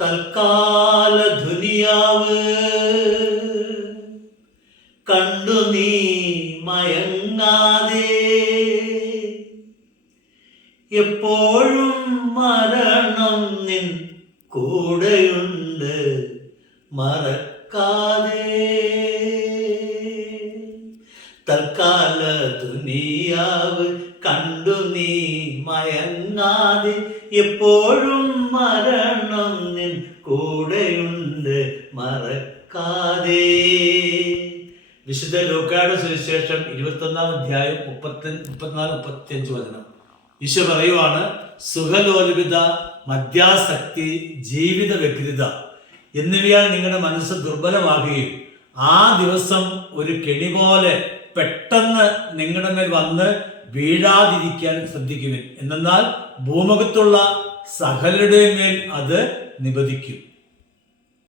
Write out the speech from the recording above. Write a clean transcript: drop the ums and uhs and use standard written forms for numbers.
തൽക്കാല ദുനിയാവ് കണ്ടു നീ മയങ്ങാതെ, എപ്പോഴും മരണം നിൻ കൂടെയുണ്ട് മറക്കാതെ. തൽക്കാല ദുനിയാവ് കണ്ടു നീ മയങ്ങാതെ, എപ്പോഴും മരണം നിൻ കൂടെയുണ്ട് മറക്കാതെ. വിശുദ്ധ ലൂക്കായുടെ സുവിശേഷം 21-ാം അധ്യായം 34-35 വചനം. ഈശോ പറയുവാണ്, സുഖലോലുപിത, മദ്യാസക്തി, ജീവിത വ്യഗ്രത എന്നിവയാൽ നിങ്ങളുടെ മനസ്സ് ദുർബലമാകുകയും ആ ദിവസം ഒരു കെണി പോലെ പെട്ടെന്ന് നിങ്ങളുടെ മേൽ വന്ന് വീഴാതിരിക്കാൻ ശ്രദ്ധിക്കുവിൻ. എന്നാൽ ഭൂമുഖത്തുള്ള സകലരുടെയും മേൽ അത് നിബദിക്കും.